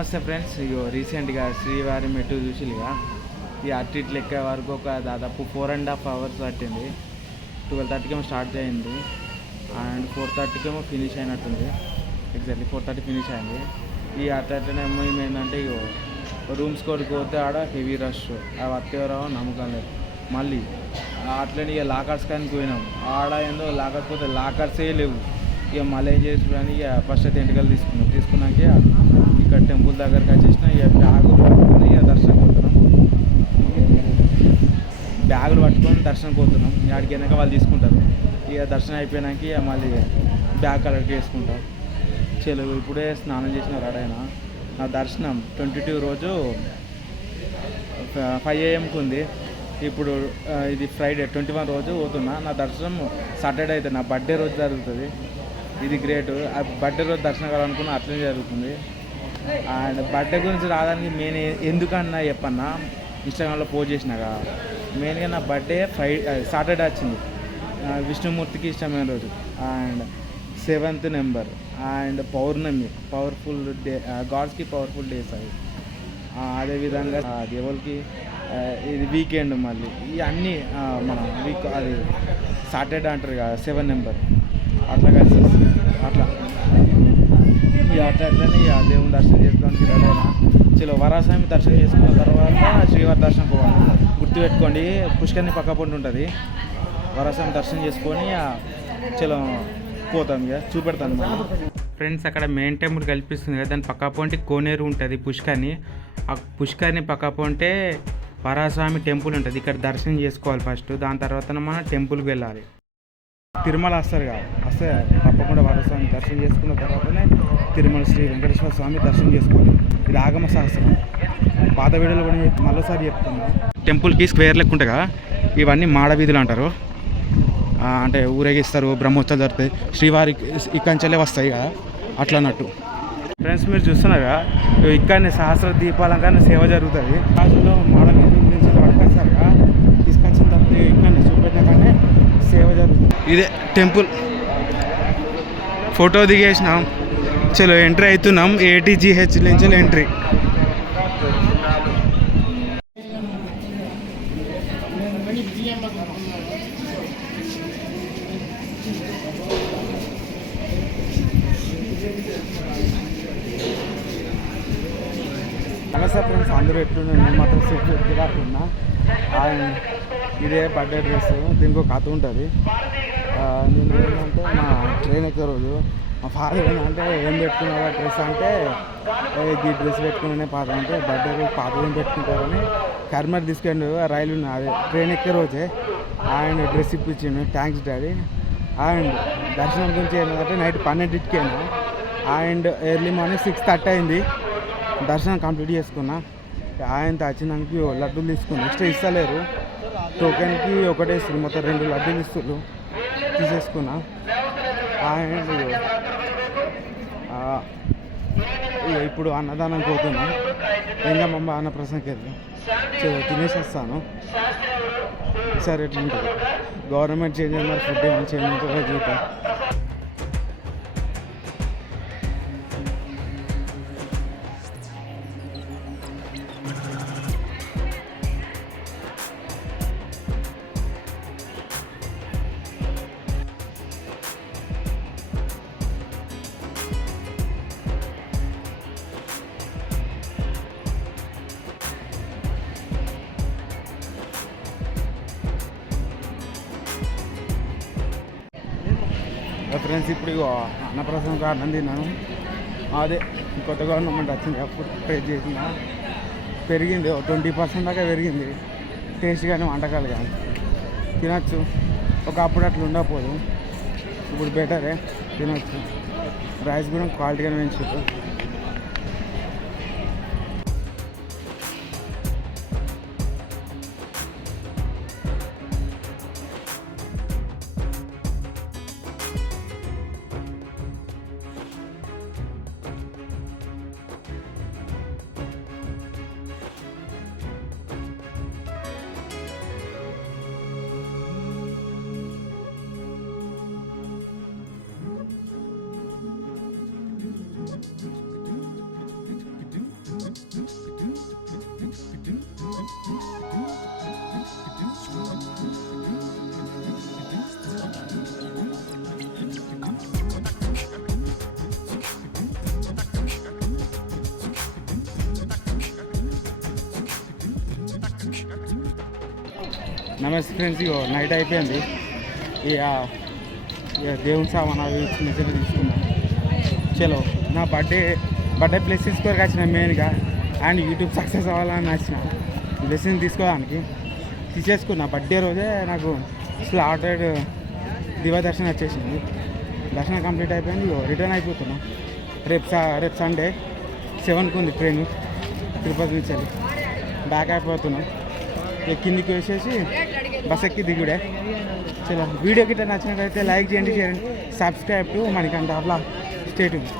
నమస్తే ఫ్రెండ్స్. ఇగో రీసెంట్గా శ్రీవారి మెట్టు చూసిగా ఈ అటు ఇట్లు ఎక్కే వరకు ఒక దాదాపు 4.5 hours పట్టింది. 12:30 ఏమో స్టార్ట్ అయింది అండ్ 4:30 ఏమో ఫినిష్ అయినట్టుంది. ఎగ్జాక్ట్లీ 4:30 ఫినిష్ అయింది. ఈ అట్లనే ఏమైందంటే ఇగో రూమ్స్ కొడుకు పోతే ఆడ హెవీ రష్, అవి అత్తేవరావో నమ్మకం లేదు. మళ్ళీ అట్లనే ఇక లాకర్స్ కానీ పోయినాం, ఆడ ఏందో లాకర్స్ పోతే లాకర్సే లేవు. ఇక మళ్ళీ ఏం చేసుకుని ఇక ఫస్ట్ అయితే ఎంటికలు తీసుకున్నాక ఇక్కడ టెంపుల్ దగ్గరికి వచ్చేసిన. ఇక బ్యాగులు పట్టుకొని ఇక దర్శనంకి పోతున్నాం. బ్యాగులు పట్టుకొని దర్శనంకి పోతున్నాం. ఆడికి వెనక వాళ్ళు తీసుకుంటారు. ఇక దర్శనం అయిపోయినాక ఇక మళ్ళీ బ్యాగ్ కలెక్ట్ చేసుకుంటాం. చలో ఇప్పుడే స్నానం చేసిన రాడైనా. నా దర్శనం 22 రోజు 5 AM ఉంది. ఇప్పుడు ఇది ఫ్రైడే 21 రోజు పోతున్నా. నా దర్శనం సాటర్డే అయితే నా బర్త్డే రోజు జరుగుతుంది. ఇది గ్రేట్. బర్త్డే రోజు దర్శనం కావాలనుకున్నా అట్లనే జరుగుతుంది. అండ్ బర్త్డే గురించి రావడానికి మెయిన్ ఎందుకన్నా చెప్పన్నా, ఇన్స్టాగ్రామ్లో పోస్ట్ చేసినాగా. మెయిన్గా నా బర్త్డే సాటర్డే వచ్చింది. విష్ణుమూర్తికి ఇష్టమైన రోజు అండ్ 7th నెంబర్ అండ్ పౌర్ణమి, పవర్ఫుల్ డే, గాడ్స్కి పవర్ఫుల్ డేస్ అవి. అదేవిధంగా దేవుళ్ళకి ఇది వీకెండ్. మళ్ళీ ఇవన్నీ మన వీక్ అది సాటర్డే అంటారు కదా 7 నెంబర్, అట్లా కలిసి అట్లా అట్లనే దేవుని దర్శనం చేసుకోవడానికి రెడీ అయినా. చలో వరాస్వామి దర్శనం చేసుకున్న తర్వాత శ్రీవారి దర్శనం పోవాలి. గుర్తుపెట్టుకోండి, పుష్కర్ని పక్క పొంటి ఉంటుంది. వరాస్వామి దర్శనం చేసుకొని చలో పోతాం. ఇక చూపెడతాను ఫ్రెండ్స్. అక్కడ మెయిన్ టెంపుల్ కల్పిస్తుంది కదా, దాని పక్క పొంటి కోనేరు ఉంటుంది పుష్కర్ని. ఆ పుష్కర్ని పక్క పొంటే వరాస్వామి టెంపుల్ ఉంటుంది. ఇక్కడ దర్శనం చేసుకోవాలి ఫస్ట్. దాని తర్వాత మనం టెంపుల్కి వెళ్ళాలి. తిరుమల వస్తారు కదా, వస్తే తప్పకుండా వరస్వామి దర్శనం చేసుకున్న తర్వాతనే తిరుమల శ్రీ వెంకటేశ్వర స్వామి దర్శనం చేసుకోవాలి. ఇది ఆగమ శాస్త్రం. పాత వీడియోలో కూడా మరోసారి చెప్తున్నా. టెంపుల్కి స్క్వేర్ లెక్క ఉంటాయి కదా, ఇవన్నీ మాడవీధులు అంటారు. అంటే ఊరేగిస్తారు, బ్రహ్మోత్సవాలు జరుగుతాయి. శ్రీవారికి ఇక్కడి వస్తాయి కదా, అట్లా అన్నట్టు. ఫ్రెండ్స్ మీరు చూస్తున్నారుగా, ఇక్కడనే సహస్ర దీపాలంకరణ సేవ జరుగుతుంది. రాజులో మాడవీధుల నుంచి పట్టుకొస్తారు కదా, తీసుకొచ్చిన తర్వాత ఇక్కడనే చూపెట్టిన కానీ సేవ జరుగుతుంది. ఇదే టెంపుల్. ఫోటో దిగేసినాం. చలో ఎంట్రీ అవుతున్నాం. ATGH నుంచి ఎంట్రీ. నమస్తే ఫ్రెండ్స్, అందరూ ఎట్లున్నా. నేను మాత్రం సేఫ్ కాకుండా ఇదే బర్త్డే డ్రెస్. దీనికి ఒక కథ ఉంటుంది. నేను ఏంటంటే మా ట్రైన్ ఎక్కే రోజు మా ఫాదర్ ఏంటంటే ఏం పెట్టుకున్నారా డ్రెస్ అంటే, ఈ డ్రెస్ పెట్టుకునే పాత అంటే బర్త్డే రోజు పాత ఏం పెట్టుకుంటారని కర్మర్ తీసుకెళ్ళి రైలు అదే ట్రైన్ ఎక్కే రోజే ఆయన డ్రెస్ ఇప్పించిండు. Thanks daddy. అండ్ దర్శనం గురించి ఏంటంటే నైట్ 12కి అండ్ ఎర్లీ మార్నింగ్ 6:30 అయింది. దర్శనం కంప్లీట్ చేసుకున్నా. ఆయనతో వచ్చినానికి లడ్డూలు తీసుకుని నెక్స్ట్ ఇస్తలేరు. టోకెన్కి ఒకటే ఇస్తుంది, మొత్తం 2 లడ్డూలు ఇస్తున్నారు. తీసేసుకున్నా. అండ్ ఇప్పుడు అన్నదానం పోతున్నా. లింగమ్మ అన్నప్రసన్నకి వెళ్ళి తినేసి వస్తాను. ఈసారి ఎట్లుంటుంది, గవర్నమెంట్ చేంజ్ అయిన ఫుడ్ ఏమైనా చేంజ్ ఉంటుందో చూద్దాం. ఫ్రెండ్స్ ఇప్పుడు అన్నప్రసన్న కారణం తిన్నాను. అదే కొత్త గవర్నమెంట్ వచ్చింది అప్పుడు ట్రై చేసిన పెరిగింది, 20% దాకా పెరిగింది. టేస్ట్ కానీ వంటకాలు కానీ తినచ్చు. ఒకప్పుడు అట్లా ఉండకపోదు, ఇప్పుడు బెటరే తినచ్చు. రైస్ కూడా క్వాలిటీగానే పెంచుతారు. నమస్తే ఫ్రెండ్స్, ఇగో నైట్ అయిపోయింది. ఇక దేవుని సామాన్ అవి చిన్న చిన్న తీసుకున్నాం. చలో నా బర్త్డే బ్లెస్సింగ్స్ కొరకు వచ్చిన మెయిన్గా, అండ్ యూట్యూబ్ సక్సెస్ అవ్వాలని వచ్చిన బ్లెస్సింగ్ తీసుకోవడానికి తీసేసుకున్నా. బర్త్డే రోజే నాకు స్లాటెడ్ దివా దర్శనం వచ్చేసింది. దర్శనం కంప్లీట్ అయిపోయింది. రిటర్న్ అయిపోతున్నా. రేపు సండే 7కి ఉంది ట్రైన్ తిరుపతి నుంచి వెళ్ళి. బ్యాక్ అయిపోతున్నాం. కిందికి వేసేసి బస్ ఎక్కి దిగుడే. చలో వీడియో గిట్ట నచ్చినట్లయితే లైక్ చేయండి, షేర్ చేయండి, subscribe to Manikanta blog. Stay tune.